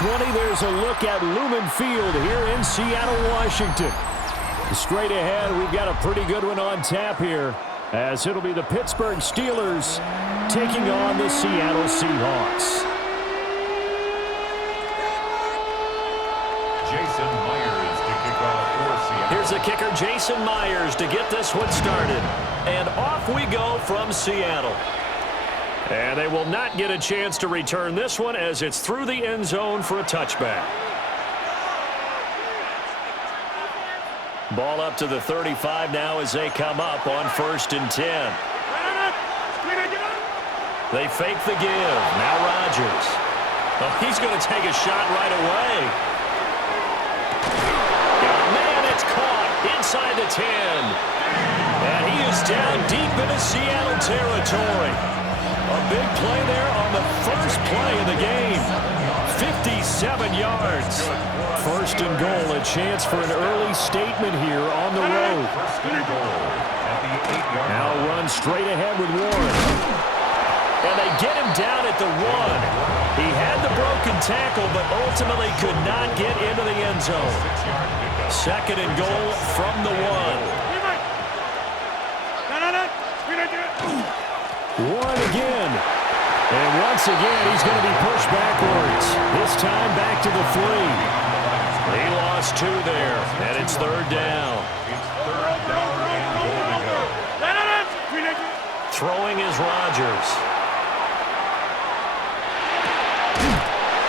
20, there's a look at Lumen Field here in Seattle, Washington. Straight ahead, we've got a pretty good one on tap here, as it'll be the Pittsburgh Steelers taking on the Seattle Seahawks. Jason Myers to kick off for Seattle. Here's the kicker, Jason Myers, to get this one started. And off we go from Seattle. And they will not get a chance to return this one as it's through the end zone for a touchback. Ball up to the 35 now as they come up on 1st and 10. They fake the give. Now Rodgers. Oh, he's going to take a shot right away. Man, it's caught inside the 10. And he is down deep into Seattle territory. A big play there on the first play of the game. 57 yards. 1st and goal, a chance for an early statement here on the road. Now run straight ahead with Warren. And they get him down at the 1. He had the broken tackle, but ultimately could not get into the end zone. 2nd and goal from the 1. Warren again. And once again, he's going to be pushed backwards. This time back to the 3. He lost 2 there, and it's 3rd down. Throwing is Rodgers.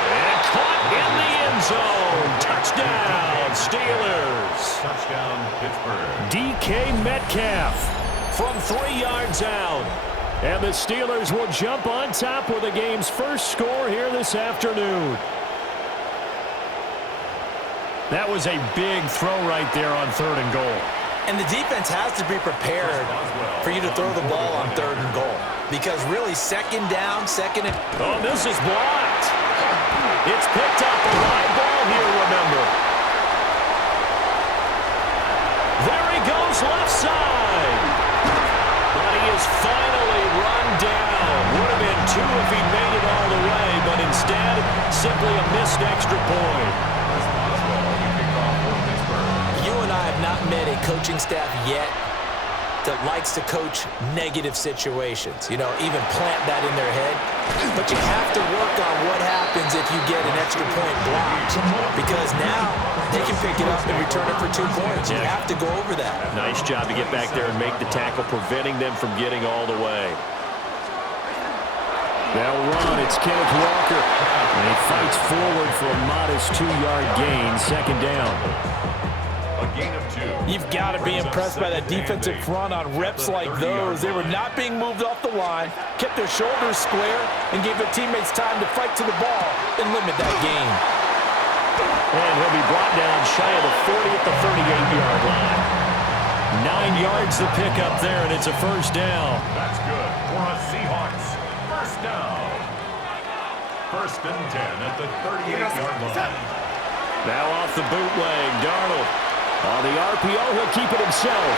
And caught in the end zone. Touchdown, Steelers. Touchdown, Pittsburgh. DK Metcalf from 3 yards out. And the Steelers will jump on top with the game's first score here this afternoon. That was a big throw right there on 3rd and goal. And the defense has to be prepared for you to throw the ball on 3rd and goal. Because really, 2nd down, 2nd and... Oh, this is blocked. It's picked up a live ball here, remember. There he goes, left side. But he is finally run down. Would have been 2 if he made it all the way, but instead, simply a missed extra point. I have not met a coaching staff yet that likes to coach negative situations. You know, even plant that in their head. But you have to work on what happens if you get an extra point blocked. Because now they can pick it up and return it for 2 points. You have to go over that. Nice job to get back there and make the tackle, preventing them from getting all the way. They'll run. It's Kenneth Walker. And he fights forward for a modest 2-yard gain. 2nd down. A gain of 2. You've got to be impressed by that defensive front on reps like those. They were not being moved off the line, kept their shoulders square, and gave their teammates time to fight to the ball and limit that gain. And he'll be brought down shy of the 40 at the 38-yard line. 9 yards to pick up there, and it's a 1st down. That's good for a Seahawks. 1st down. 1st and 10 at the 38-yard line. Now off the bootleg, Darnold. On the RPO, he'll keep it himself.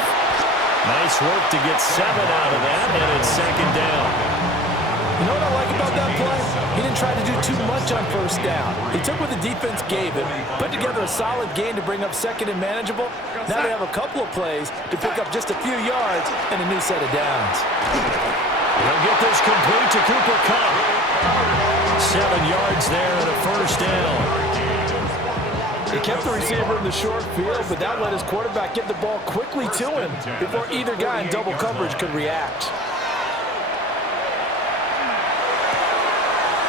Nice work to get 7 out of that, and it's 2nd down. You know what I like about that play? He didn't try to do too much on 1st down. He took what the defense gave him, put together a solid gain to bring up 2nd and manageable. Now they have a couple of plays to pick up just a few yards and a new set of downs. He'll get this complete to Cooper Kupp. 7 yards there and a 1st down. He kept the receiver in the short field, but that let his quarterback get the ball quickly to him before either guy in double coverage could react.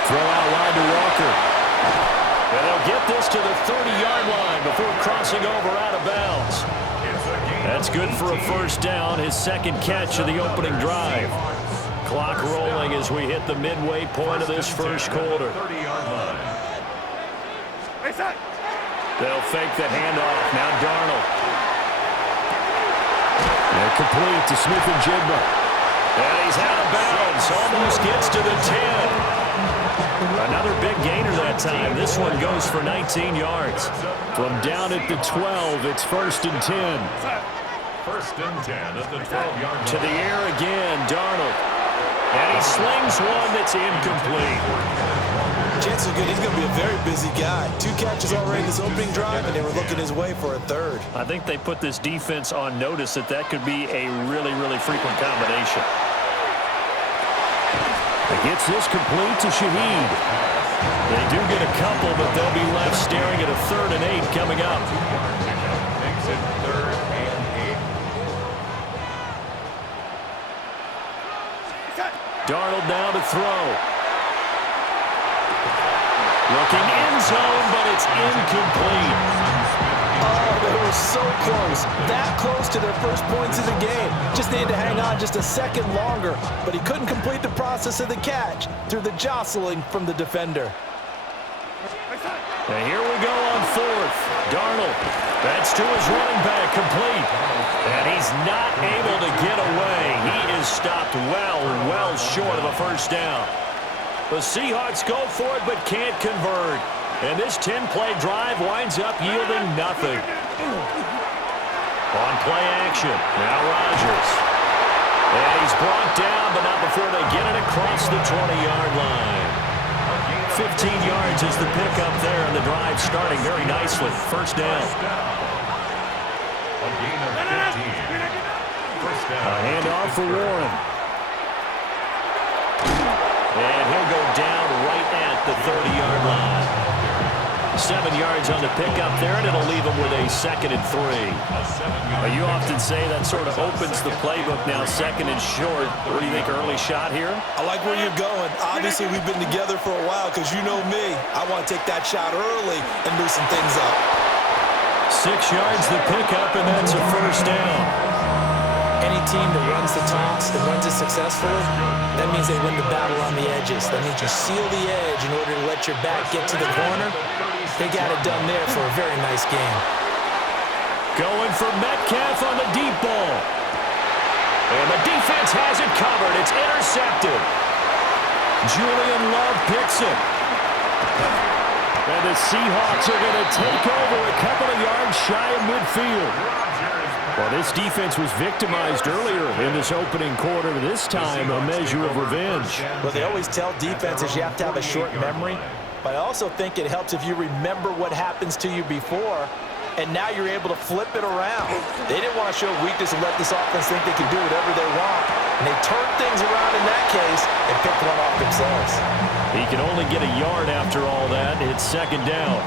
Throw out wide to Walker. And they'll get this to the 30-yard line before crossing over out of bounds. That's good for a 1st down, his 2nd catch of the opening drive. Clock rolling as we hit the midway point of this 1st quarter. They'll fake the handoff. Now Darnold. They're complete to Smith-Njigba. And he's out of bounds. Almost gets to the 10. Another big gainer that time. This one goes for 19 yards. From down at the 12, it's 1st and 10. 1st and 10 at the 12-yard line. To the air again, Darnold. And he slings one that's incomplete. Chances are good he's going to be a very busy guy. 2 catches already in this opening drive, and they were looking his way for a third. I think they put this defense on notice that that could be a really, really frequent combination. It gets this complete to Shaheed. They do get a couple, but they'll be left staring at a 3rd and 8 coming up. Makes it 3rd and 8. Darnold now to throw. Looking end zone, but it's incomplete. Oh, they were so close. That close to their first points of the game. Just needed to hang on just a second longer, but he couldn't complete the process of the catch through the jostling from the defender. And here we go on 4th. Darnold. That's to his running back, complete. And he's not able to get away. He is stopped well short of a first down. The Seahawks go for it but can't convert. And this 10-play drive winds up yielding nothing. On play action, now Rodgers. And he's brought down, but not before they get it across the 20-yard line. 15 yards is the pickup there, and the drive starting very nicely. First down. A gain of 15. First down. A handoff for Warren. And he'll go down right at the 30-yard line. 7 yards on the pickup there, and it'll leave him with a 2nd and 3. You often say that sort of opens the playbook now, 2nd and short. What do you think, early shot here? I like where you're going. Obviously, we've been together for a while because you know me. I want to take that shot early and loosen things up. 6 yards the pickup, and that's a first down. Any team that runs the toss and runs it successfully, that means they win the battle on the edges. That means you seal the edge in order to let your back get to the corner. They got it done there for a very nice game. Going for Metcalf on the deep ball. And the defense has it covered. It's intercepted. Julian Love picks it. And the Seahawks are going to take over a couple of yards shy of midfield. Well, this defense was victimized earlier in this opening quarter. This time, a measure of revenge. Well, they always tell defenses you have to have a short memory. But I also think it helps if you remember what happens to you before, and now you're able to flip it around. They didn't want to show weakness and let this offense think they could do whatever they want. And they turned things around in that case and picked one off themselves. He can only get a yard after all that. It's 2nd down.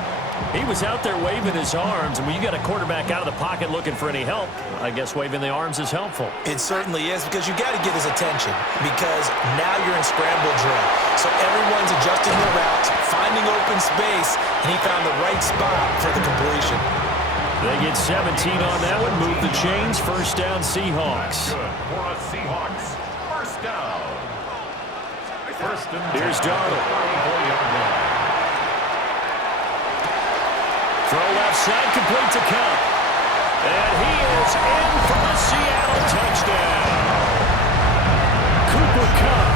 He was out there waving his arms, and when you got a quarterback out of the pocket looking for any help, I guess waving the arms is helpful. It certainly is, because you got to get his attention, because now you're in scramble drill. So everyone's adjusting their routes, finding open space, and he found the right spot for the completion. They get 17 on that one, move the chains, first down Seahawks. Good for a Seahawks. First down. First and 10. Here's Darnold. 34-yard line. Throw left side, complete to Cup. And he is in for the Seattle touchdown. Cooper Kupp,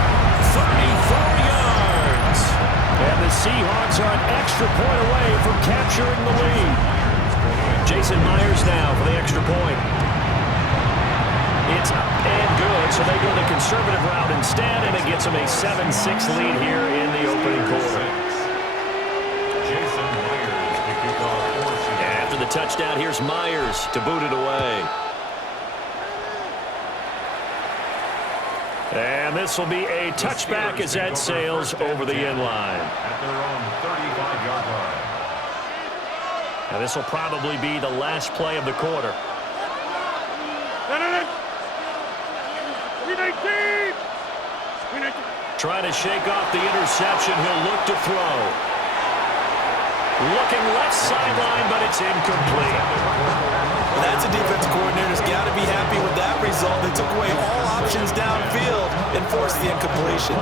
34 yards. And the Seahawks are an extra point away from capturing the lead. Jason Myers now for the extra point. It's up and good, so they go the conservative route instead, and it gets them a 7-6 lead here in the opening quarter. Jason Myers to kick off. After the touchdown, here's Myers to boot it away. And this will be a touchback as that sails over the end line. At their own 35-yard line. Now this will probably be the last play of the quarter. Trying to shake off the interception. He'll look to throw. Looking left sideline, but it's incomplete. Well, that's a defensive coordinator's got to be happy with that result. They took away all options downfield and forced the incompletion.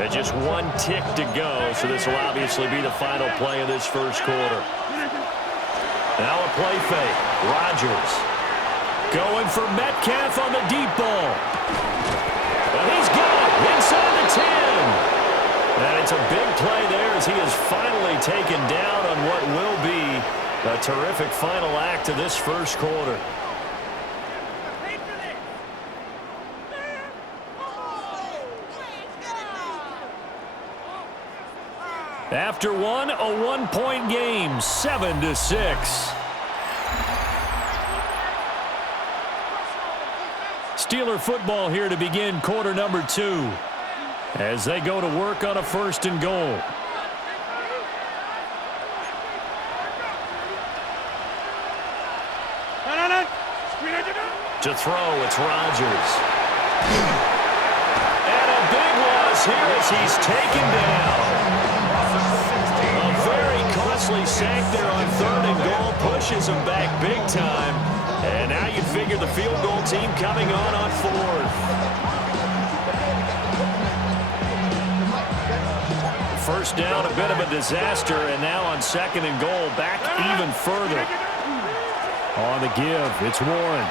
And just one tick to go, so this will obviously be the final play of this first quarter. Now a play fake. Rodgers going for Metcalf on the deep ball. And he's got it inside the 10. And it's a big play there as he is finally taken down on what will be a terrific final act of this first quarter. After one, a one-point game, 7-6. Steeler football here to begin quarter number 2 as they go to work on a 1st and goal. To throw, it's Rodgers. And a big loss here as he's taken down. A very costly sack there on 3rd and goal, pushes him back big time. And now you figure the field goal team coming on 4th. First down, a bit of a disaster, and now on 2nd and goal, back even further. On the give, it's Warren.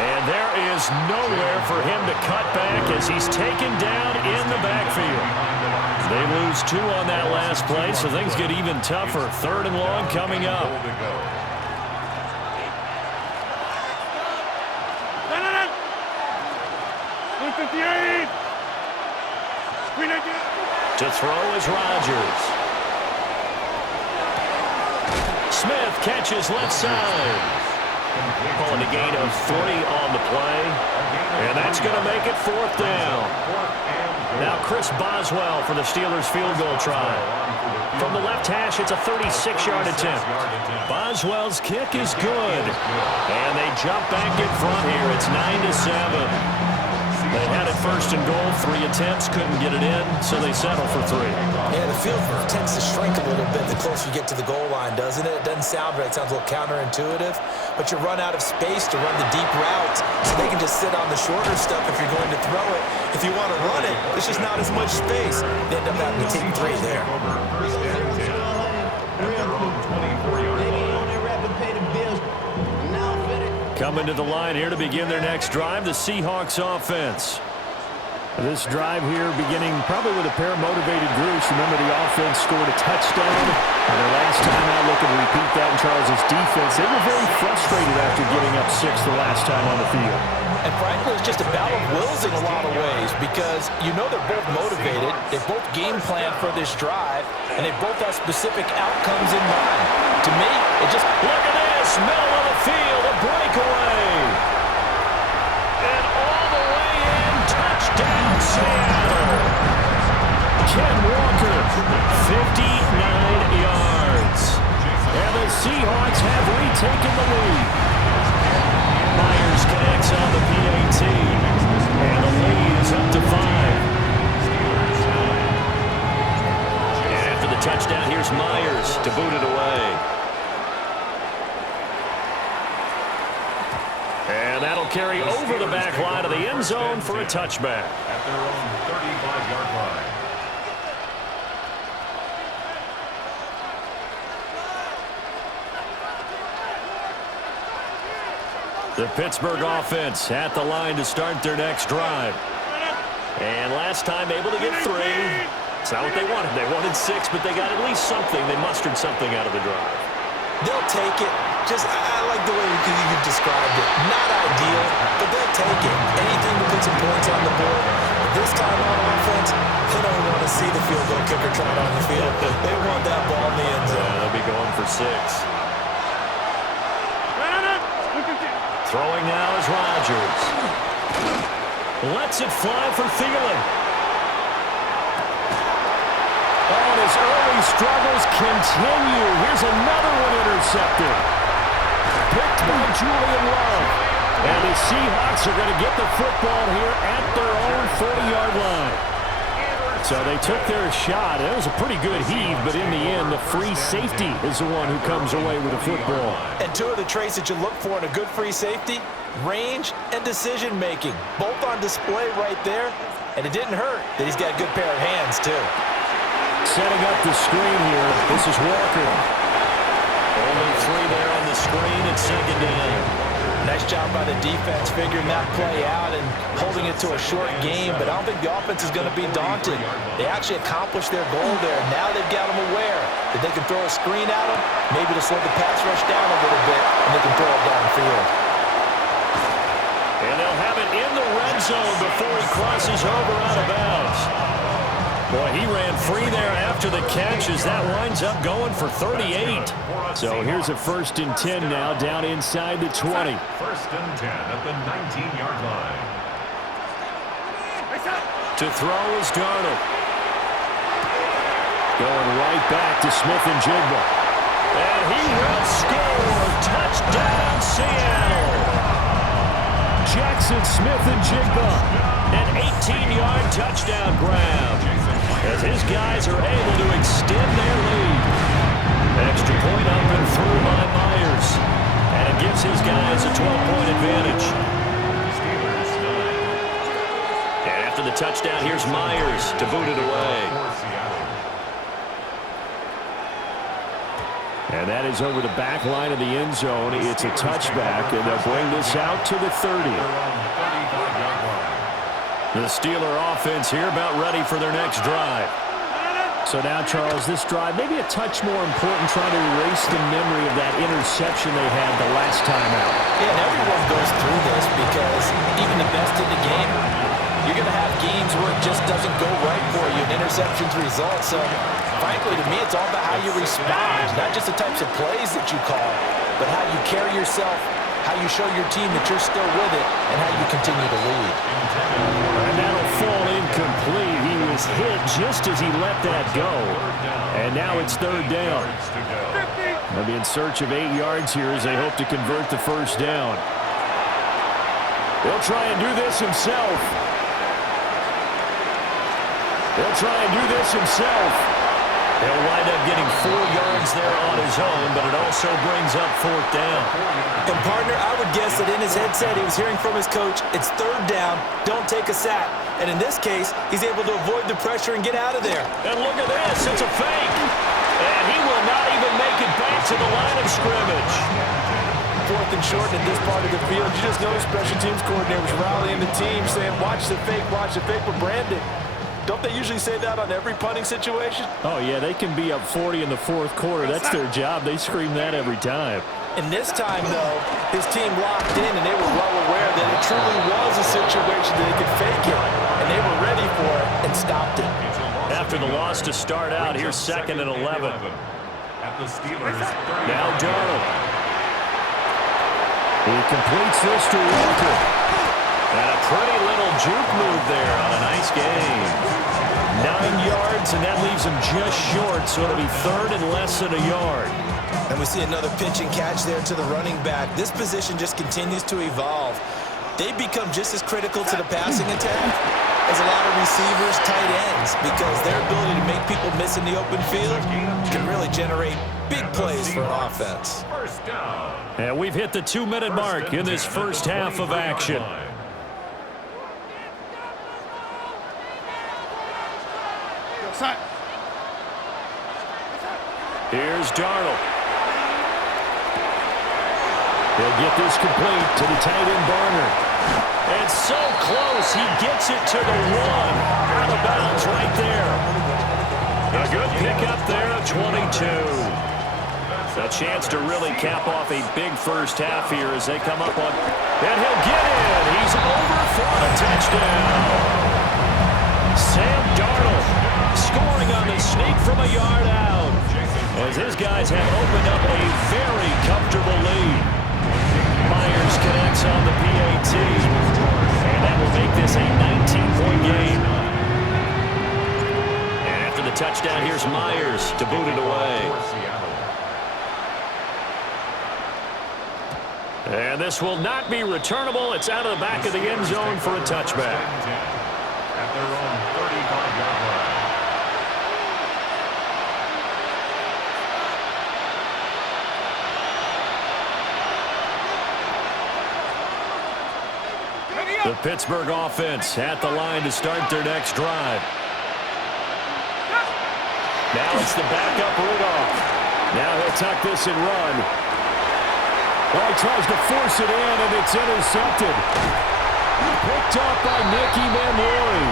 And there is nowhere for him to cut back as he's taken down in the backfield. They lose 2 on that last play, so things get even tougher. 3rd and long coming up. To throw is Rodgers. Smith catches left side. Calling a gain of 3 on the play. And that's going to make it 4th down. Now Chris Boswell for the Steelers field goal try. From the left hash, it's a 36-yard attempt. Boswell's kick is good. And they jump back in front here. It's 9-7. They had it 1st and goal, 3 attempts, couldn't get it in, so they settle for 3. Yeah, the field tends to shrink a little bit the closer you get to the goal line, doesn't it? It doesn't sound right. It sounds a little counterintuitive, but you run out of space to run the deep routes, so they can just sit on the shorter stuff if you're going to throw it. If you want to run it, there's just not as much space. They end up having to take 3 there. Coming to the line here to begin their next drive, the Seahawks offense. This drive here beginning probably with a pair of motivated groups. Remember, the offense scored a touchdown. And their last time out, looking to repeat that in Charles' defense. They were very frustrated after giving up 6 the last time on the field. And frankly, it's just a battle of wills in a lot of ways because you know they're both motivated. They both game plan for this drive, and they both have specific outcomes in mind. To me, it just... Look at this, middle of the field, a breakaway. And all the way in, touchdown Seattle. Ken Walker, 59 yards. And the Seahawks have retaken the lead. Myers connects on the PAT. And the lead is up to 5. And after the touchdown, here's Myers to boot it away. And that'll carry over the back line of the end zone for a touchback. At their own 35-yard line. The Pittsburgh offense at the line to start their next drive. And last time able to get 3. It's not what they wanted. They wanted 6, but they got at least something. They mustered something out of the drive. They'll take it. I like the way you described it. Not ideal, but they'll take it. Anything to put some points on the board. But this time on offense, they don't want to see the field goal kicker trying on the field. They want that ball in the end zone. Yeah, they'll be going for 6. Throwing now is Rodgers. Lets it fly for Thielen. And his early struggles continue. Here's another one intercepted. Picked by Julian Love. And the Seahawks are going to get the football here at their own 40-yard line. So they took their shot. It was a pretty good heave, but in the end, the free safety is the one who comes away with the football. And 2 of the traits that you look for in a good free safety, range and decision-making. Both on display right there. And it didn't hurt that he's got a good pair of hands, too. Setting up the screen here. This is Walker. Only 3 there on the screen at 2nd down. Nice job by the defense figuring that play out and holding it to a short game, but I don't think the offense is going to be daunted. They actually accomplished their goal there. Now they've got them aware that they can throw a screen at them, maybe to slow the pass rush down a little bit, and they can throw it downfield. And they'll have it in the red zone before he crosses over out of bounds. Boy, he ran free there after the catch as that winds up going for 38. So here's a 1st and 10 now down inside the 20. 1st and 10 at the 19-yard line. To throw is Darnold. Going right back to Smith and Jigba. And he will score. Touchdown, Seattle. Jackson Smith and Jigba. An 18-yard touchdown grab as his guys are able to extend their lead. Extra point up and through by Myers. And it gives his guys a 12-point advantage. And after the touchdown, here's Myers to boot it away. And that is over the back line of the end zone. It's a touchback, and they'll bring this out to the 30. The Steeler offense here about ready for their next drive. So now, Charles, this drive maybe a touch more important, trying to erase the memory of that interception they had the last time out. Yeah, and everyone goes through this because even the best in the game, you're going to have games where it just doesn't go right for you, and interceptions result. So, frankly, to me, it's all about how you respond, not just the types of plays that you call, but how you carry yourself, how you show your team that you're still with it, and how you continue to lead. And that'll fall incomplete. He was hit just as he let that go. And now it's 3rd down. They'll be in search of 8 yards here as they hope to convert the 1st down. He'll try and do this himself. He'll try and do this himself. He'll wind up getting 4 yards there on his own, but it also brings up 4th down. And, partner, I would guess that in his headset he was hearing from his coach, it's 3rd down, don't take a sack. And in this case, he's able to avoid the pressure and get out of there. And look at this, it's a fake. And he will not even make it back to the line of scrimmage. 4th and short in this part of the field. You just notice special teams coordinators rallying the team, saying, watch the fake, but Brandon, don't they usually say that on every punting situation? Oh, yeah, they can be up 40 in the 4th quarter. That's their job. They scream that every time. And this time, though, his team locked in, and they were well aware that it truly was a situation that they could fake it, and they were ready for it and stopped it. After the loss to start out, here's 2nd and 11. At the Steelers' 30. Now Darnold. He completes this to Walker. And a pretty little juke move there on a nice game. 9 yards, and that leaves him just short, so it'll be 3rd and less than a yard. And we see another pitch and catch there to the running back. This position just continues to evolve. They become just as critical to the passing attack as a lot of receivers, tight ends, because their ability to make people miss in the open field can really generate big plays for an offense. 1st down. And we've hit the 2-minute mark in this first half of action. Here's Darnold. He'll get this complete to the tight end Barner. And so close, he gets it to the 1. Out of bounds right there. A good pickup there at 22. A chance to really cap off a big first half here as they come up on. And he'll get in. He's over for the touchdown. Sam Darnold scoring on the sneak from a yard out, as his guys have opened up a very comfortable lead. Myers connects on the PAT, and that will make this a 19-point game. And after the touchdown, here's Myers to boot it away. And this will not be returnable. It's out of the back of the end zone for a touchback. At their own 35-yard line. The Pittsburgh offense at the line to start their next drive. Now it's the backup Rudolph. Now he'll tuck this and run. Well, he tries to force it in, and it's intercepted. Picked off by Nicky Manwari.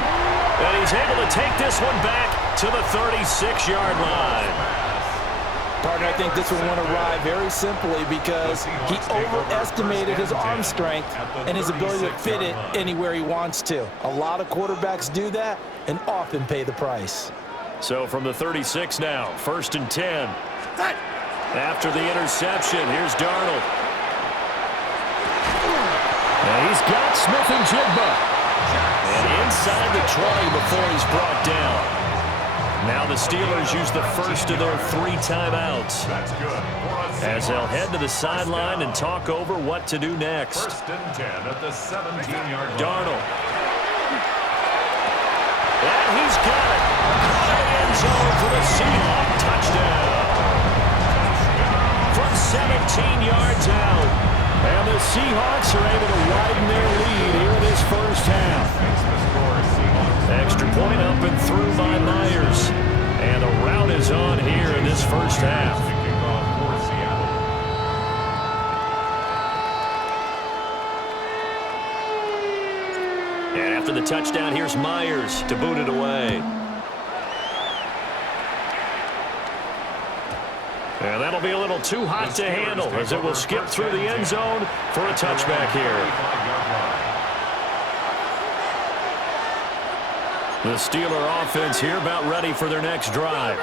And he's able to take this one back to the 36-yard line. Partner, I think this one went awry very simply because he overestimated his arm strength and his ability to fit it anywhere he wants to. A lot of quarterbacks do that and often pay the price. So from the 36 now, 1st and 10. After the interception, here's Darnold. And he's got Smith and Jigba. And inside the 20 before he's brought down. Now the Steelers use the first of their 3 timeouts. That's good. As they'll head to the sideline and talk over what to do next. 1st and 10 at the 17-yard line. Darnold. And he's got it. Caught in the end zone for the Seahawks touchdown. From 17 yards out. And the Seahawks are able to widen their lead here in this first half. Extra point up and through by Myers. And the rout is on here in this first half. And after the touchdown, here's Myers to boot it away. And that'll be a little too hot to handle as it will skip through the end zone for a touchback here. The Steeler offense here about ready for their next drive.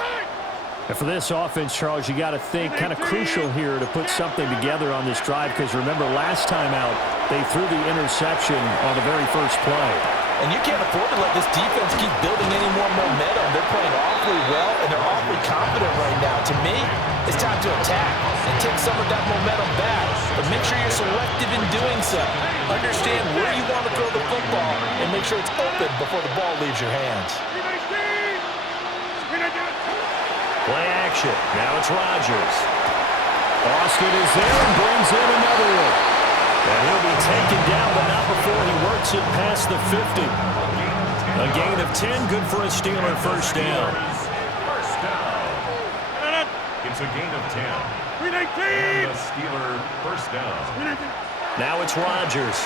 And for this offense, Charles, you got to think kind of crucial here to put something together on this drive because remember last time out they threw the interception on the very first play. And you can't afford to let this defense keep building any more momentum. They're playing awfully well, and they're awfully confident right now. To me, it's time to attack and take some of that momentum back. But make sure you're selective in doing so. Understand where you want to throw the football and make sure it's open before the ball leaves your hands. Play action. Now it's Rodgers. Austin is there and brings in another one. And he'll be taken down, but not before he works it past the 50. A gain of 10, good for a Steeler first down. First down. It's a gain of 10. And a Steeler first down. Now it's Rodgers.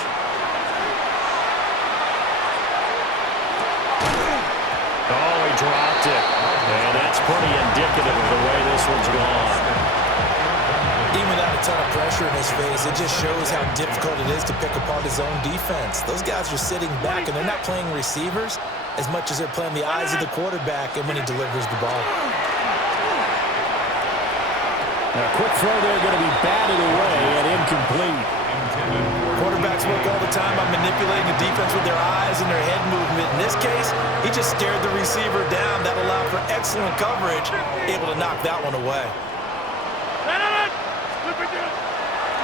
Oh, he dropped it. And that's pretty indicative of the way this one's gone. Even without a ton of pressure in his face, it just shows how difficult it is to pick apart his own defense. Those guys are sitting back, and they're not playing receivers as much as they're playing the eyes of the quarterback and when he delivers the ball. Now, a quick throw there going to be batted away and incomplete. Quarterbacks work all the time on manipulating the defense with their eyes and their head movement. In this case, he just stared the receiver down. That allowed for excellent coverage, able to knock that one away.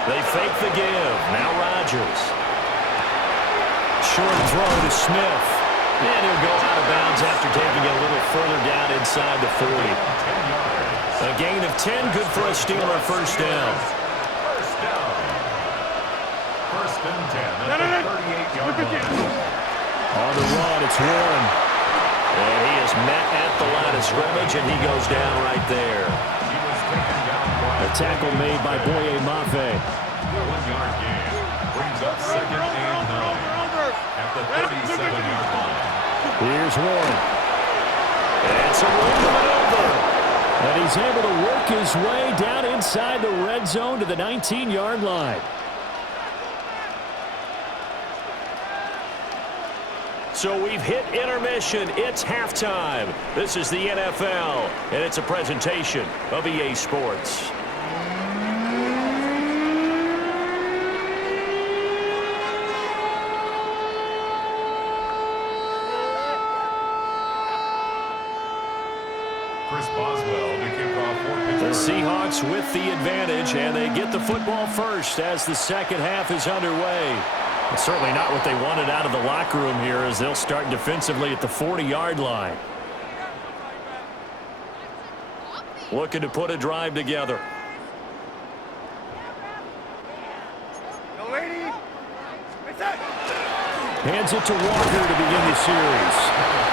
They fake the give. Now Rodgers. Short throw to Smith. And he'll go out of bounds after taking it a little further down inside the 40. A gain of 10, good for a Steeler first down. First down. 1st and 10 at the 38-yard line. On the run, it's Warren. And he is met at the line of scrimmage, and he goes down right there. He was taken down by A tackle made by Boye Mafe. 1-yard gain. Brings up 2nd and 9 at the 37-yard line. Here's Warren. It's a room maneuver. And he's able to work his way down inside the red zone to the 19-yard line. So we've hit intermission. It's halftime. This is the NFL, and it's a presentation of EA Sports. The Seahawks with the advantage, and they get the football first as the second half is underway. It's certainly not what they wanted out of the locker room here as they'll start defensively at the 40-yard line. Looking to put a drive together. Hands it to Walker to begin the series.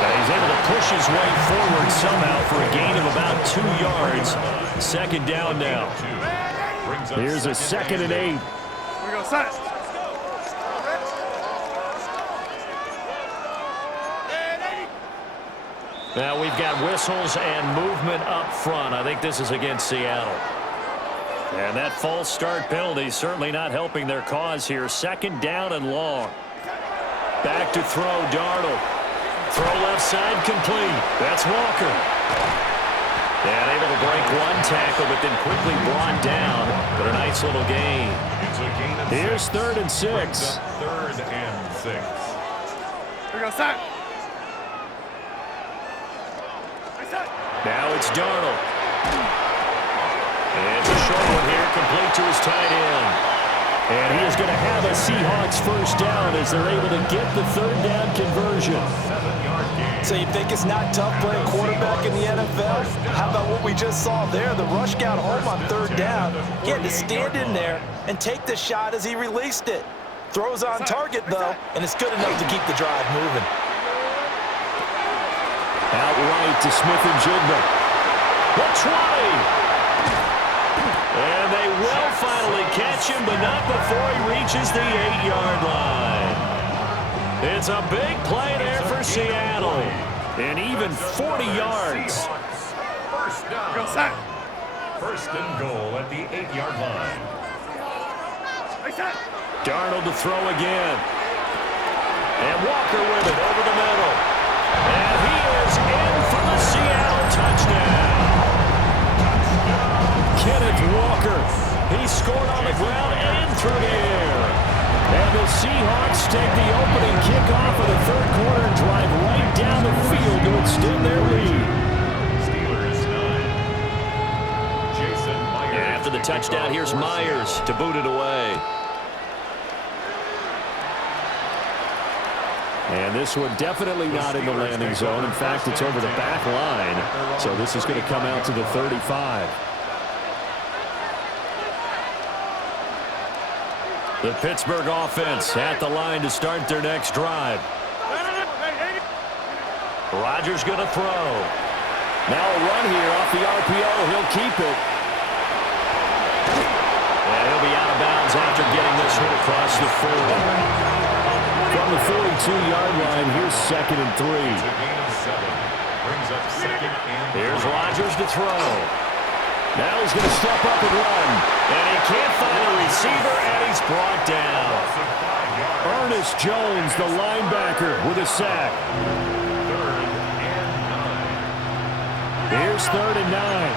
He's able to push his way forward somehow for a gain of about 2 yards. Second down now. Here's a 2nd and 8. We go set. Now we've got whistles and movement up front. I think this is against Seattle. And that false start penalty certainly not helping their cause here. Second down and long. Back to throw, Darnold. Throw left side complete. That's Walker. And able to break one tackle, but then quickly brought down. But a nice little gain. It's a gain of Here's 6. 3rd and 6. Third and 6. Here we go, start. Now it's Darnold. It's a short one here, complete to his tight end. And he is going to have a Seahawks first down as they're able to get the 3rd down conversion. 7-yard gain. So you think it's not tough playing quarterback in the NFL? How about what we just saw there? The rush got home on 3rd down. He had to stand in there and take the shot as he released it. Throws on target, though, and it's good enough to keep the drive moving. Outright to Smith-Njigba. The 20. And they will finally catch him, but not before he reaches the 8-yard line. It's a big play there for Seattle. And even 40 yards. First down. Go, start. First and goal at the 8-yard line. Darnold to throw again. And Walker with it over the middle. And he is in for the Seattle touchdown. Kenneth Walker. He scored on the ground and through the air. And the Seahawks take the opening kickoff of the 3rd quarter and drive right down the field to extend their lead. Steelers 9. Jason Myers. And after the touchdown, here's Myers to boot it away. And this one definitely not in the landing zone. In fact, it's over the back line. So this is going to come out to the 35. The Pittsburgh offense at the line to start their next drive. Rodgers going to throw. Now a run here off the RPO. He'll keep it. And he'll be out of bounds after getting this one across the 40. From the 42-yard line, here's 2nd and 3. Gain of 7. Brings up 2nd and 3. Here's Rodgers to throw. Now he's going to step up and run. And he can't find a receiver, and he's brought down. Ernest Jones, the linebacker, with a sack. 3rd and 9. Here's 3rd and 9.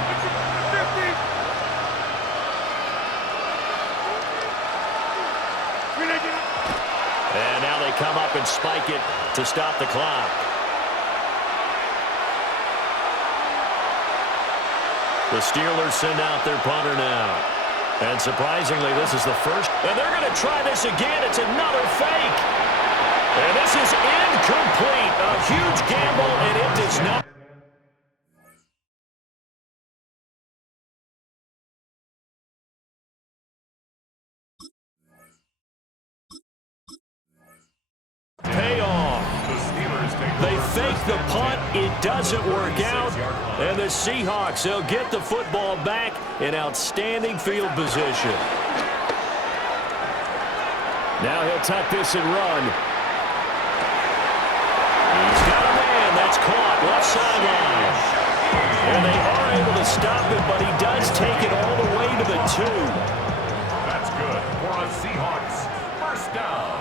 And now they come up and spike it to stop the clock. The Steelers send out their punter now. And surprisingly, this is the first. And they're going to try this again. It's another fake. And this is incomplete. A huge gamble, and it does not. They fake the punt. It doesn't work out. And the Seahawks, they'll get the football back in outstanding field position. Now he'll tuck this and run. He's got a man. That's caught. Left sideline. And they are able to stop it, but he does take it all the way to the 2. That's good for a Seahawks. First down.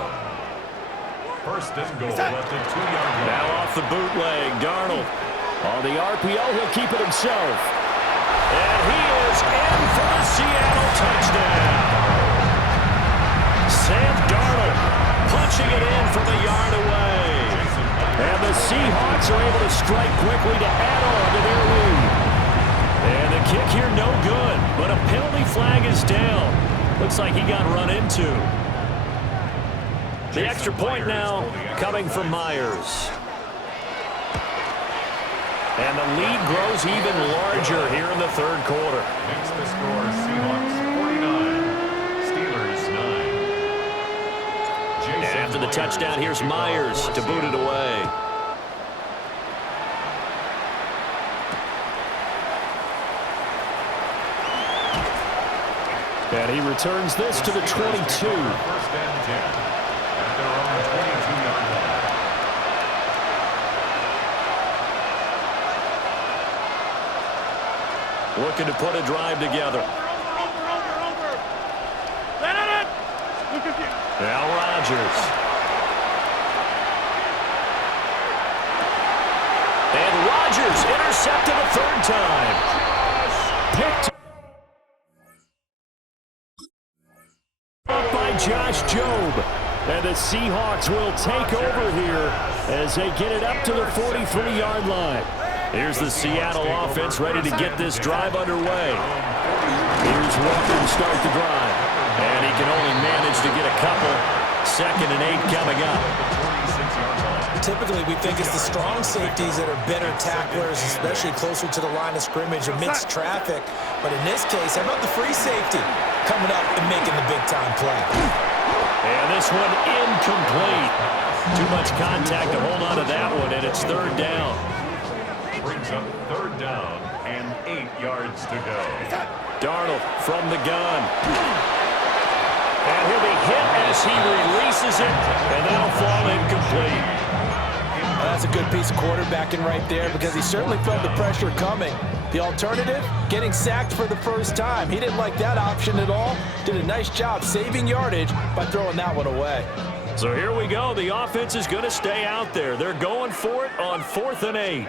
First and goal at the 2-yard line. Now off the bootleg, Darnold. On the RPO, he'll keep it himself. And he is in for the Seattle touchdown. Sam Darnold punching it in from a yard away. And the Seahawks are able to strike quickly to add on to their lead. And the kick here no good, but a penalty flag is down. Looks like he got run into. The extra point now coming from Myers. And the lead grows even larger here in the 3rd quarter. Makes the score Seahawks 49, Steelers 9. And after the touchdown, here's Myers to boot it away. And he returns this to the 22. First and 10 at their own 22-yard line. looking to put a drive together. Now Rodgers. And Rodgers intercepted a third time. Picked up by Josh Jobe. And the Seahawks will take over here as they get it up to the 43-yard line. Here's the Seattle offense ready to get this drive underway. Here's Walker to start the drive. And he can only manage to get a couple. 2nd and 8 coming up. Typically, we think it's the strong safeties that are better tacklers, especially closer to the line of scrimmage amidst traffic. But in this case, how about the free safety coming up and making the big-time play? And this one incomplete. Too much contact to hold on to that one, and it's 3rd down. Brings up 3rd down and 8 yards to go. Darnold from the gun. And he'll be hit as he releases it, and that'll fall incomplete. That's a good piece of quarterbacking right there because he certainly felt the pressure coming. The alternative, getting sacked for the first time. He didn't like that option at all. Did a nice job saving yardage by throwing that one away. So here we go. The offense is going to stay out there. They're going for it on 4th and 8.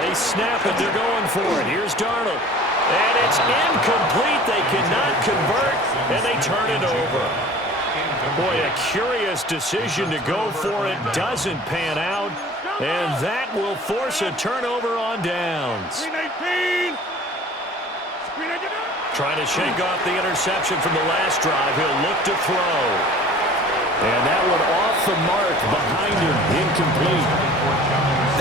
They snap it. They're going for it. Here's Darnold. And it's incomplete. They cannot convert, and they turn it over. Boy, a curious decision to go for it. Doesn't pan out, and that will force a turnover on downs. Trying to shake off the interception from the last drive. He'll look to throw. And that one off the mark behind him. Incomplete.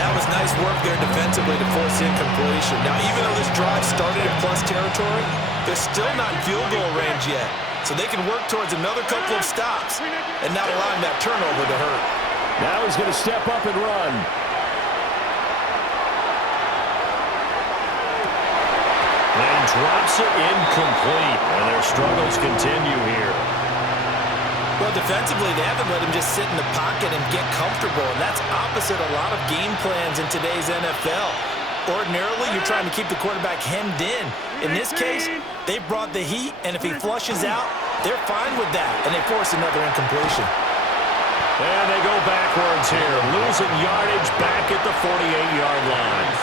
That was nice work there defensively to force incompletion. Now, even though this drive started in plus territory, they're still not in field goal range yet. So they can work towards another couple of stops and not allowing that turnover to hurt. Now he's going to step up and run. And drops it incomplete. And their struggles continue here. Well, defensively, they haven't let him just sit in the pocket and get comfortable, and that's opposite a lot of game plans in today's NFL. Ordinarily, you're trying to keep the quarterback hemmed in. In this case, they brought the heat, and if he flushes out, they're fine with that, and they force another incompletion. And they go backwards here, losing yardage back at the 48-yard line.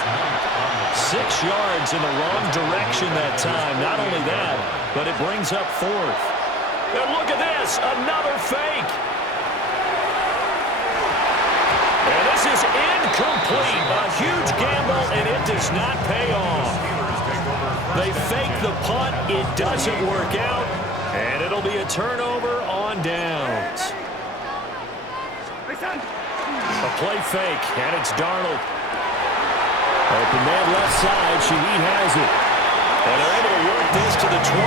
6 yards in the wrong direction that time. Not only that, but it brings up 4th. And look at this, another fake. And this is incomplete. A huge gamble, and it does not pay off. They fake the punt. It doesn't work out, and it'll be a turnover on downs. A play fake, and it's Darnold. Open man left side. Shaheed has it. And they're able to work this to the 25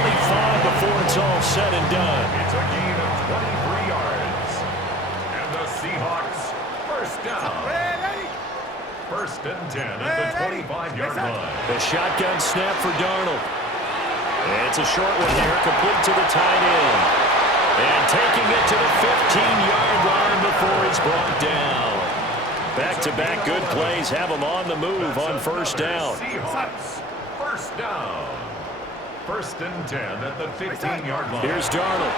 before it's all said and done. It's a gain of 23 yards. And the Seahawks, 1st down. 1st and 10 at the 25-yard line. The shotgun snap for Darnold. And it's a short one here, complete to the tight end. And taking it to the 15-yard line before he's brought down. Back-to-back good plays have him on the move on 1st down. Seahawks, 1st down. 1st and 10 at the 15-yard line. Here's Darnold.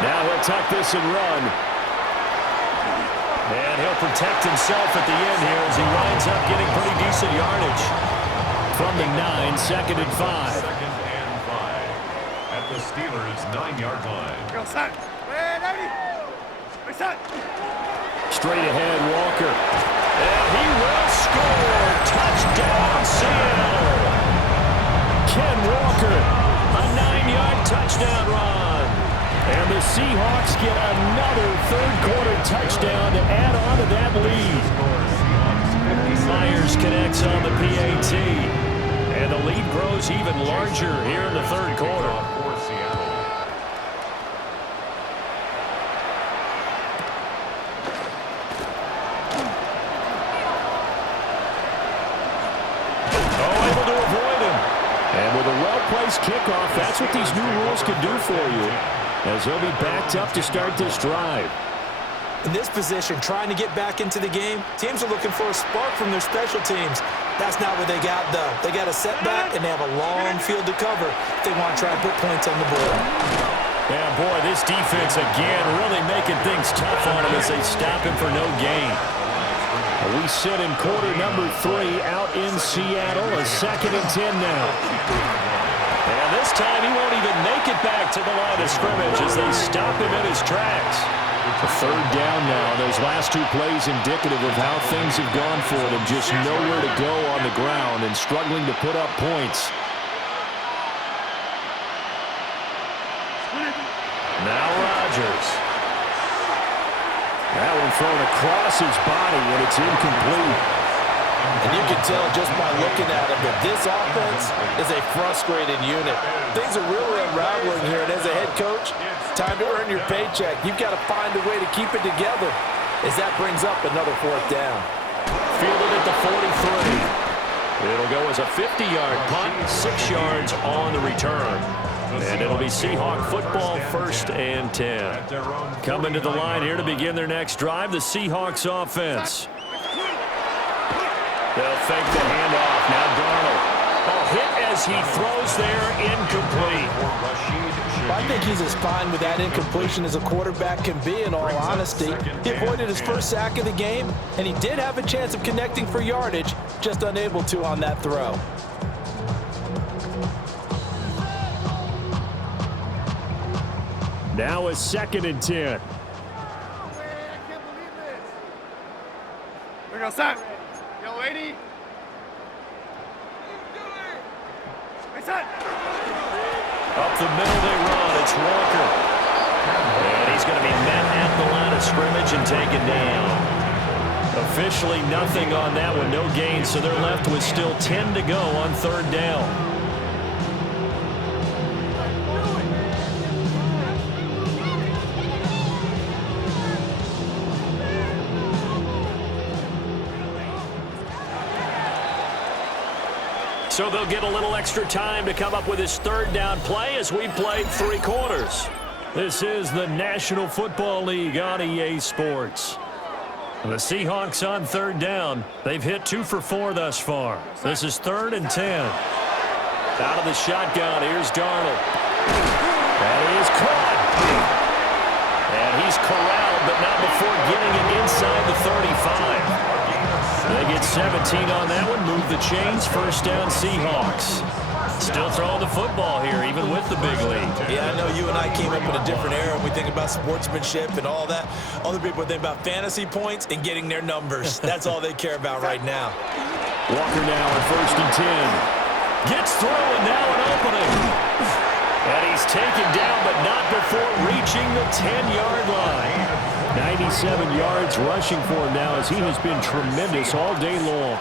Now he'll tuck this and run. And he'll protect himself at the end here as he winds up getting pretty decent yardage. From the 9, 2nd and 5. 2nd and 5 at the Steelers' 9-yard line. Straight ahead, Walker. And he will score. Touchdown, Seattle. Ken Walker, a 9-yard touchdown run. And the Seahawks get another third-quarter touchdown to add on to that lead. Myers connects on the PAT. And the lead grows even larger here in the third quarter. For Seattle. Able to avoid him. And with a well-placed kickoff, that's what these new rules can do for you, as they'll be backed up to start this drive. In this position, trying to get back into the game, teams are looking for a spark from their special teams. That's not what they got, though. They got a setback, and they have a long field to cover if they want to try and put points on the board. Yeah, boy, this defense again really making things tough on him as they stop him for no gain. We sit in quarter number 3 out in Seattle, a 2nd and 10 now. And this time he won't even make it back to the line of scrimmage as they stop him in his tracks. A 3rd down now. Those last 2 plays indicative of how things have gone for them. Just nowhere to go on the ground and struggling to put up points. Now Rodgers. That one thrown across his body, and it's incomplete. And you can tell just by looking at him that this offense is a frustrated unit. Things are really unraveling here, and as a head coach, time to earn your paycheck. You've got to find a way to keep it together as that brings up another 4th down. Fielded at the 43. It'll go as a 50-yard punt, 6 yards on the return. And it'll be Seahawk football, 1st and 10. Coming to the line here to begin their next drive, the Seahawks offense. They'll fake the handoff. Now Darnold. A hit as he throws there, incomplete. I think he's as fine with that incompletion as a quarterback can be, in all honesty. He avoided his first sack of the game, and he did have a chance of connecting for yardage, just unable to on that throw. Now a 2nd and 10. Here we go, son. Yo, lady. Hey, son. Up the middle they run. It's Walker. And he's going to be met at the line of scrimmage and taken down. Officially nothing on that one. No gain, so they're left with still 10 to go on 3rd down. So they'll get a little extra time to come up with his 3rd down play as we played 3 quarters. This is the National Football League on EA Sports. The Seahawks on 3rd down. They've hit 2 for 4 thus far. This is 3rd and 10. Out of the shotgun, here's Darnold. That is caught. And he's corralled, but not before getting it inside the 35. They get 17 on that one, move the chains, 1st down Seahawks. Still throwing the football here, even with the big lead. Yeah, I know you and I came up in a different era. We think about sportsmanship and all that. Other people think about fantasy points and getting their numbers. That's all they care about right now. Walker now on 1st and 10. Gets through, and now an opening. And he's taken down, but not before reaching the 10-yard line. 97 yards rushing for him now as he has been tremendous all day long.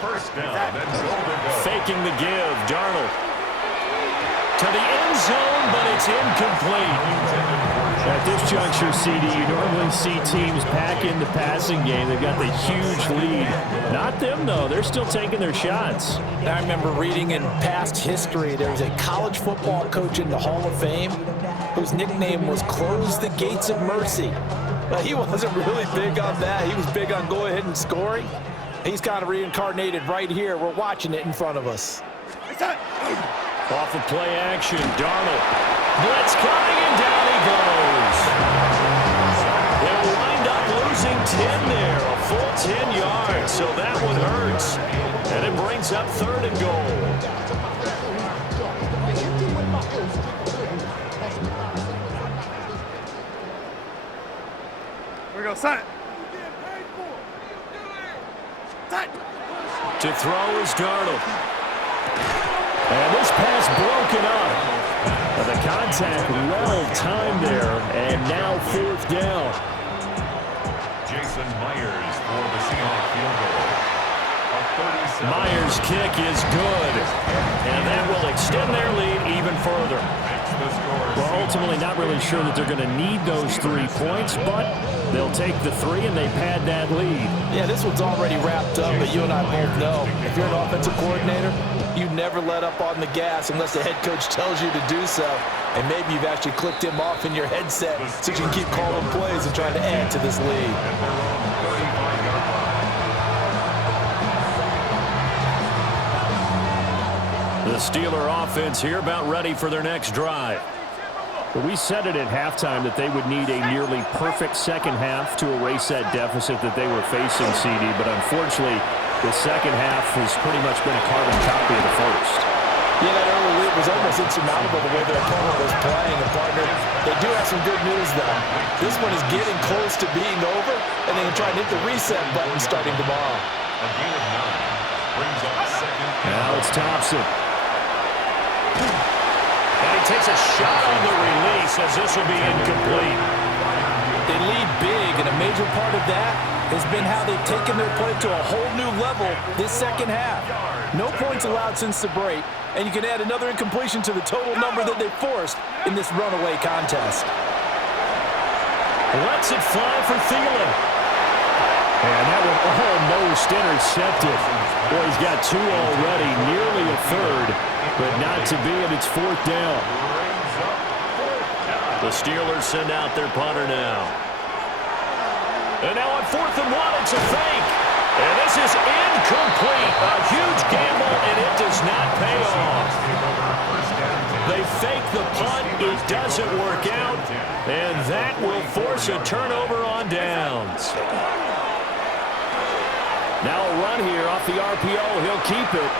First down. Faking the give. Darnold to the end zone, but it's incomplete. At this juncture, CD, you normally see teams pack in the passing game. They've got the huge lead. Not them, though. They're still taking their shots. I remember reading in past history, there was a college football coach in the Hall of Fame whose nickname was Close the Gates of Mercy. But he wasn't really big on that. He was big on go ahead and scoring. He's kind of reincarnated right here. We're watching it in front of us. Off of play action, Darnold. Blitz coming, and down he goes. They'll wind up losing 10 there, a full 10 yards, so that one hurts. And it brings up 3rd and goal. Here we go, son. To throw is Darnold. And this pass broken up. The contact well timed there, and now 4th down. Jason Myers for the Seahawks field goal. Myers' kick is good, and that will extend their lead even further. Well, ultimately not really sure that they're going to need those 3 points, but they'll take the 3 and they pad that lead. Yeah, this one's already wrapped up, but you and I both know if you're an offensive coordinator, you never let up on the gas unless the head coach tells you to do so. And maybe you've actually clicked him off in your headset so you can keep calling plays and trying to add to this lead. The Steeler offense here about ready for their next drive. Well, we said it at halftime that they would need a nearly perfect second half to erase that deficit that they were facing, CD. But unfortunately, the second half has pretty much been a carbon copy of the first. Yeah, that early lead was almost insurmountable the way their opponent was playing. And, partner, they do have some good news, though. This one is getting close to being over, and they can try and hit the reset button starting tomorrow. A gain of 9 brings up second. Now it's Thompson. And he takes a shot on the release as this will be incomplete. They lead big, and a major part of that has been how they've taken their play to a whole new level this second half. No points allowed since the break, and you can add another incompletion to the total number that they forced in this runaway contest. Lets it fly for Thielen. And that one almost intercepted. Boy, he's got 2 already, nearly a third, but not to be, and it's 4th down. The Steelers send out their punter now. And now on 4th and 1, it's a fake. And this is incomplete. A huge gamble, and it does not pay off. They fake the punt. It doesn't work out. And that will force a turnover on downs. Now a run here off the RPO. He'll keep it.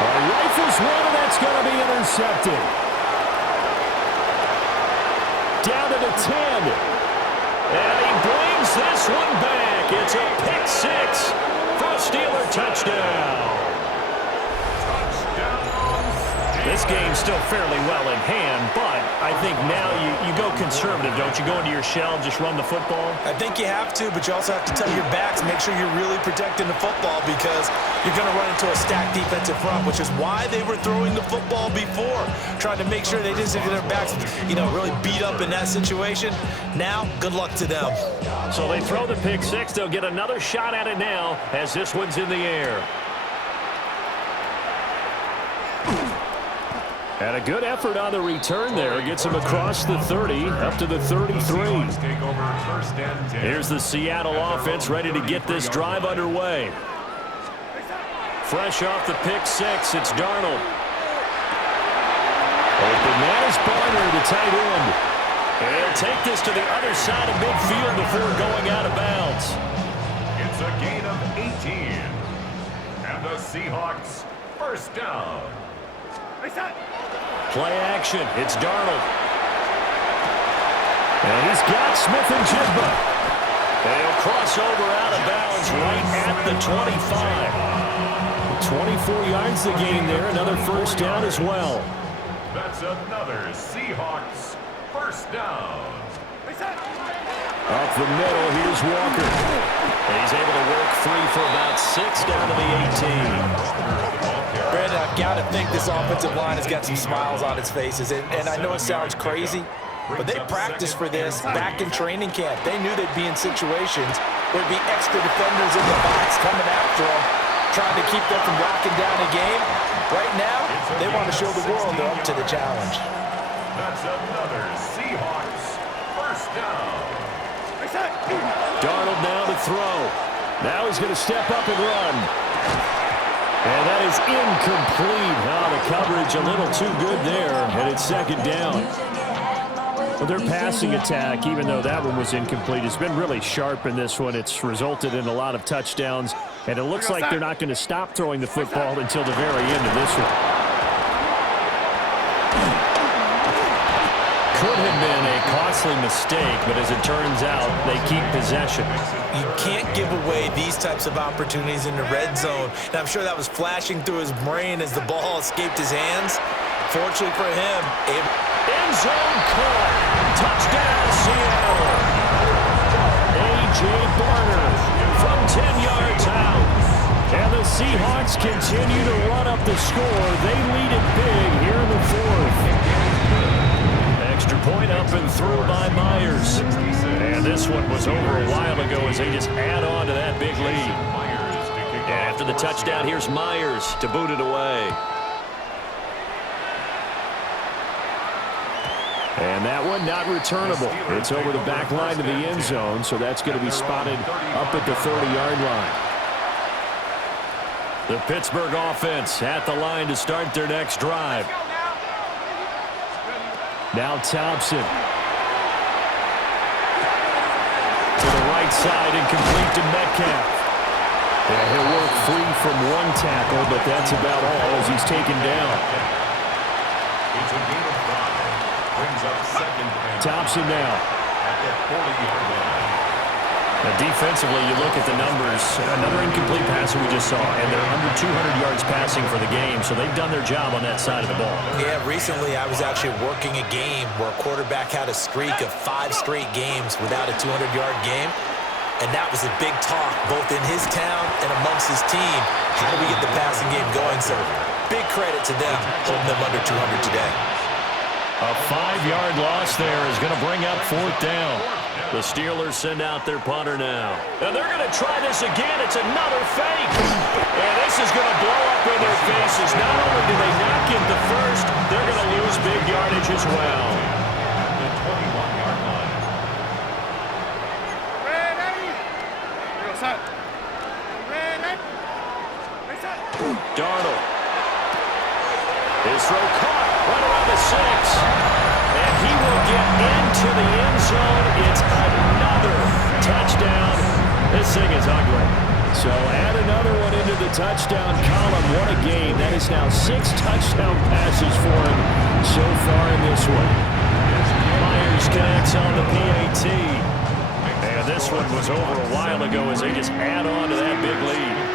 Rifles one, and that's going to be intercepted. Down to the 10. And he brings this one back. It's a pick 6 for a Steeler touchdown. This game's still fairly well in hand, but I think now you go conservative, don't you? Go into your shell and just run the football? I think you have to, but you also have to tell your backs, make sure you're really protecting the football because you're going to run into a stacked defensive front, which is why they were throwing the football before, trying to make sure they didn't get their backs, really beat up in that situation. Now, good luck to them. So they throw the pick 6. They'll get another shot at it now as this one's in the air. And a good effort on the return there. Gets him across the 30, up to the 33. Here's the Seattle offense ready to get this drive underway. Fresh off the pick 6, it's Darnold. Open man is Barner, the tight end. And he'll take this to the other side of midfield before going out of bounds. It's a gain of 18. And the Seahawks first down. Play action. It's Darnold. And he's got Smith and Jigba. And he'll cross over out of bounds right at the 25. 24 yards the gain there. Another first down as well. That's another Seahawks first down. Up the middle, here's Walker. And he's able to work free for about 6 down to the 18. Brandon, I've got to think this offensive line has got some smiles on its faces. And I know it sounds crazy, but they practiced for this back in training camp. They knew they'd be in situations where there'd be extra defenders in the box coming after them, trying to keep them from locking down a game. Right now, they want to show the world they're up to the challenge. That's another Seahawks first down. Darnold now to throw. Now he's going to step up and run. And that is incomplete. The coverage a little too good there, and it's second down. Well, their passing attack, even though that one was incomplete, has been really sharp in this one. It's resulted in a lot of touchdowns, and it looks like they're not going to stop throwing the football until the very end of this one. Could have been a costly mistake, but as it turns out, they keep possession. You can't give away these types of opportunities in the red zone. And I'm sure that was flashing through his brain as the ball escaped his hands. Fortunately for him, end zone caught. Touchdown, Seattle. A.J. Barner from 10 yards out. And the Seahawks continue to run up the score. They lead it big here in the 4th. Extra point up and through by Myers. And this one was over a while ago as they just add on to that big lead. After the touchdown, here's Myers to boot it away. And that one not returnable. It's over the back line to the end zone, so that's going to be spotted up at the 30-yard line. The Pittsburgh offense at the line to start their next drive. Now Thompson. To the right side and complete to Metcalf. And he'll work free from one tackle, but that's about all as he's taken down. It's a gain of 5. Brings up second and Thompson now. at the 40-yard line. Now defensively, you look at the numbers. Another incomplete passer we just saw, and they're under 200 yards passing for the game, so they've done their job on that side of the ball. Yeah, recently I was actually working a game where a quarterback had a streak of 5 straight games without a 200-yard game, and that was a big talk both in his town and amongst his team. How do we get the passing game going? So big credit to them holding them under 200 today. A 5-yard loss there is going to bring up 4th down. The Steelers send out their punter now. And they're going to try this again. It's another fake. And this is going to blow up in their faces. Not only do they not get the first, they're going to lose big yardage as well. The 21-yard line. Ready? Yo, set. Ready? Set. Darnold. His throw caught right around the 6. And he will get into the end zone. It's another touchdown. This thing is ugly. So add another one into the touchdown column. What a game. That is now 6 touchdown passes for him so far in this one. Myers connects on the PAT. And this one was over a while ago as they just add on to that big lead.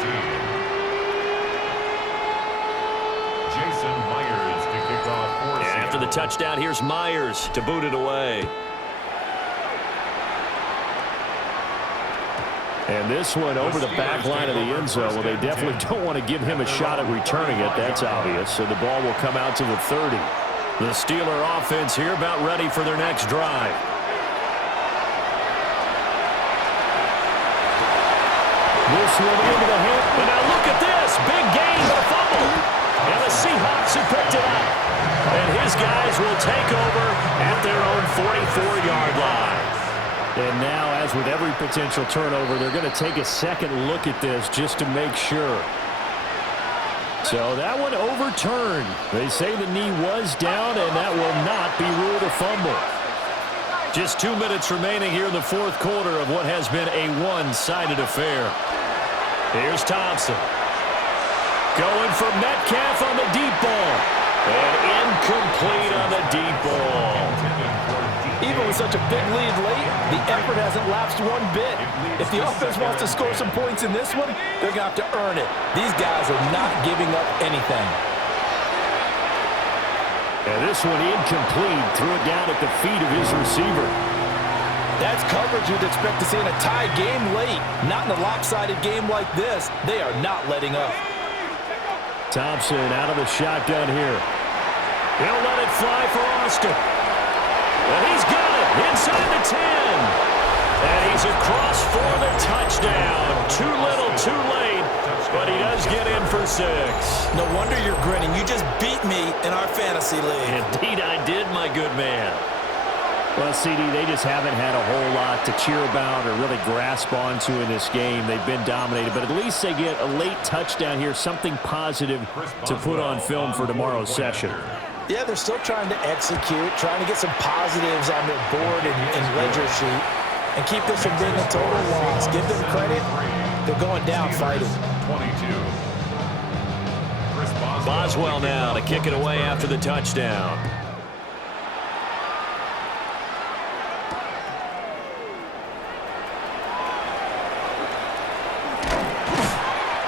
After the touchdown, here's Myers to boot it away. And this one over the back line of the end zone. Well, they definitely don't want to give him a shot at returning it. That's obvious. So the ball will come out to the 30. The Steeler offense here about ready for their next drive. This one into the hit. And now look at this. Big gain, but a fumble. And the Seahawks have picked it up. And his guys will take over at their own 44-yard line. And now, as with every potential turnover, they're going to take a second look at this just to make sure. So that one overturned. They say the knee was down, and that will not be ruled a fumble. Just 2 minutes remaining here in the 4th quarter of what has been a one-sided affair. Here's Thompson. Going for Metcalf on the deep ball. And incomplete on the deep ball. Even with such a big lead late, the effort hasn't lapsed one bit. If the offense wants to score some points in this one, they're going to have to earn it. These guys are not giving up anything. And this one incomplete. Threw it down at the feet of his receiver. That's coverage you'd expect to see in a tie game late. Not in a lopsided game like this. They are not letting up. Thompson out of the shotgun here. He'll let it fly for Austin. And he's got it inside the 10. And he's across for the touchdown. Too little, too late. But he does get in for 6. No wonder you're grinning. You just beat me in our fantasy league. Indeed I did, my good man. Well, CD, they just haven't had a whole lot to cheer about or really grasp onto in this game. They've been dominated, but at least they get a late touchdown here, something positive to put on film for tomorrow's session. Yeah, they're still trying to execute, trying to get some positives on their board and ledger sheet, and keep this from being a total loss. Give them credit. They're going down fighting. 22. Boswell now to kick it away after the touchdown.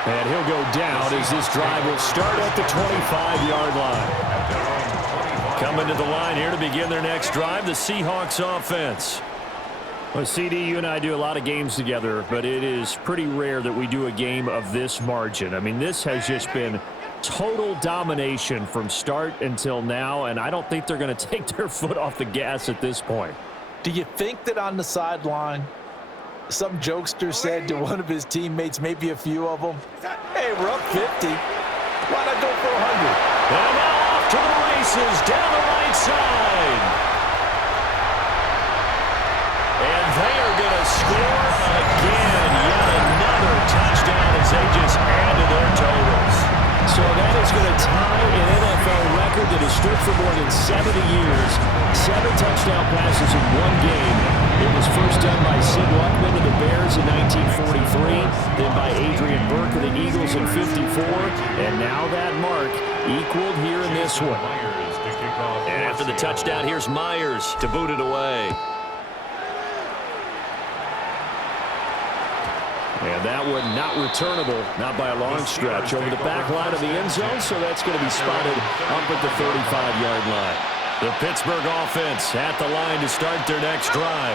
And he'll go down as this drive will start at the 25-yard line. Coming to the line here to begin their next drive, the Seahawks offense. Well, CD, you and I do a lot of games together, but it is pretty rare that we do a game of this margin. I mean, this has just been total domination from start until now, and I don't think they're going to take their foot off the gas at this point. Do you think that on the sideline, some jokester said to one of his teammates, maybe a few of them, hey, we're up 50. Why not go for 100? And now off to the races down the right side. And they are going to score again. Yet another touchdown as they just add to their total. is going to tie an NFL record that has stood for more than 70 years. 7 touchdown passes in one game. It was first done by Sid Luckman of the Bears in 1943, then by Adrian Burke of the Eagles in 54, and now that mark equaled here in this one. And after the touchdown, here's Myers to boot it away. And that one not returnable, not by a long stretch, over the back line of the end zone, so that's going to be spotted up at the 35-yard line. The Pittsburgh offense at the line to start their next drive.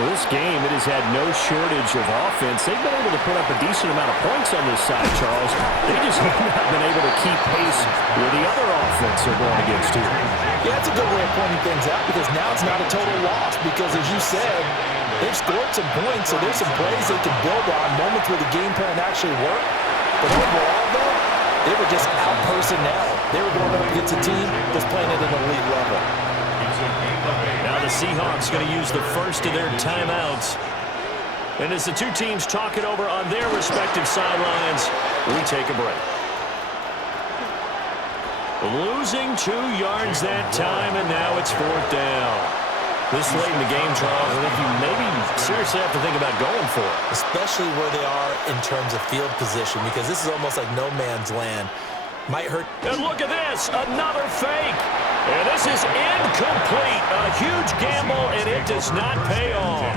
Well, this game, it has had no shortage of offense. They've been able to put up a decent amount of points on this side, Charles. They just have not been able to keep pace with the other offense they're going against here. Yeah, that's a good way of pointing things out because now it's not a total loss because, as you said, they've scored some points, so there's some plays they can build on, moments where the game plan actually worked. But overall, though, they were just out-personnel. They were going up against a team that's playing at an elite level. Now the Seahawks going to use the first of their timeouts. And as the two teams talk it over on their respective sidelines, we take a break. Losing 2 yards that time, and now it's 4th down. This late in the game, Charles, I think you maybe seriously have to think about going for it. Especially where they are in terms of field position, because this is almost like no man's land. Might hurt. And look at this, another fake. And this is incomplete. A huge gamble, and it does not pay off.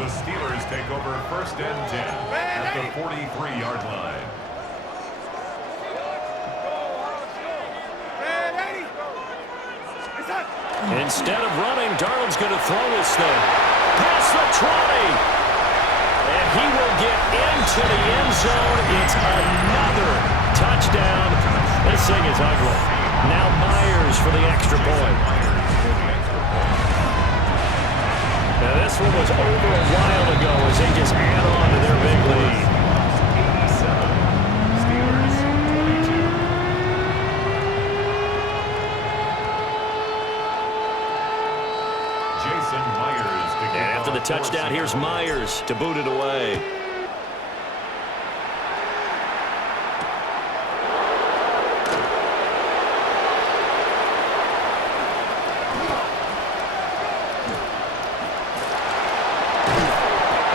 The Steelers take over 1st and 10 at the 43-yard line. Instead of running, Darnold's going to throw this thing. Past the 20. And he will get into the end zone. It's another touchdown. This thing is ugly. Now Myers for the extra point. Now this one was over a while ago as they just add on to their big lead. The touchdown, here's Myers to boot it away. I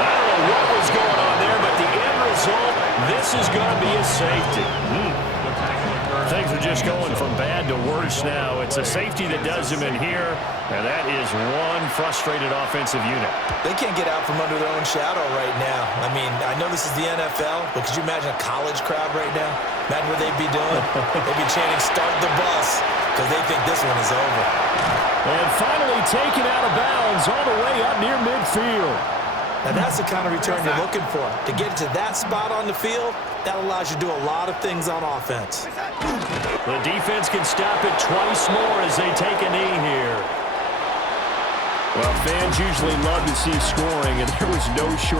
don't know what was going on there, but the end result, this is going to be a safety. Things are just going from bad to worse now. It's a safety that does him in here, and that is one frustrated offensive unit. They can't get out from under their own shadow right now. I mean, I know this is the NFL, but could you imagine a college crowd right now? Imagine what they'd be doing. They'd be chanting, "Start the bus," because they think this one is over. And finally taken out of bounds all the way up near midfield. Now, that's the kind of return you're looking for. To get to that spot on the field, that allows you to do a lot of things on offense. The defense can stop it twice more as they take a knee here. Well, fans usually love to see scoring, and there was no short.